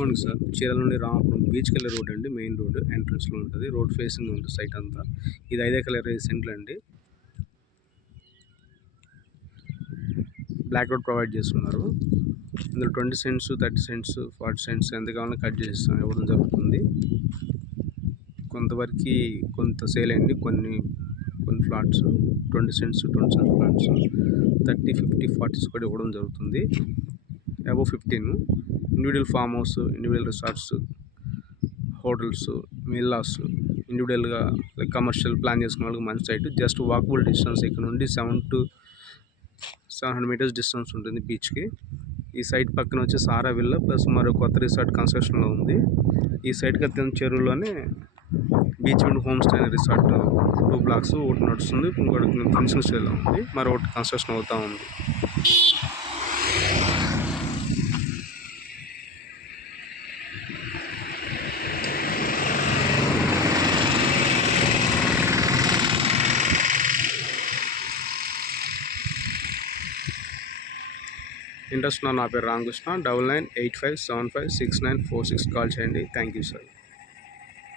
చూడండి సార్, చీరాల నుండి రామాపురం బీచ్కి వెళ్ళే రోడ్ అండి. మెయిన్ రోడ్ ఎంట్రన్స్లో ఉంటుంది. రోడ్ ఫేసింగ్ ఉంటుంది సైట్ అంతా. ఇది 5 ఎకరాల 20 సెంట్లు అండి. బ్లాక్ రోడ్ ప్రొవైడ్ చేస్తున్నారు. ఇందులో 20 సెంట్స్, 30 సెంట్స్, 40 సెంట్స్ ఎంత కావాలో కట్ చేసి ఇవ్వడం జరుగుతుంది. కొంతవరకు కొంత సేల్ అయింది. కొన్ని ఫ్లాట్స్ 20 సెంట్స్ ఫ్లాట్స్ 30, 50, 40s కూడా ఇవ్వడం జరుగుతుంది. Above 15 individual farm house, individual resorts, hotels, villas, ఇండివిజువల్గా లైక్ కమర్షియల్ ప్లాన్ చేసుకున్న వాళ్ళకి మంచి సైట్. జస్ట్ వాకబుల్ డిస్టెన్స్ ఇక్కడ నుండి 700 మీటర్స్ డిస్టెన్స్ ఉంటుంది బీచ్కి. ఈ సైట్ పక్కన వచ్చి సారా విల్లా ప్లస్ మరో కొత్త రిసార్ట్ కన్స్ట్రక్షన్లో ఉంది. ఈ సైట్కి అత్యంత చెరువులోనే బీచ్ అండ్ హోమ్ స్టే అనే రిసార్ట్ 2 బ్లాక్స్ ఒకటి నడుస్తుంది, ఇంకోటి ఫినిషింగ్ స్టేజ్లో ఉంది, మరొకటి కన్స్ట్రక్షన్ అవుతూ ఉంది. ఇంట్రెస్ట్ నా పేరు రామకృష్ణ. 9985756946 కాల్ చేయండి. Thank you sir.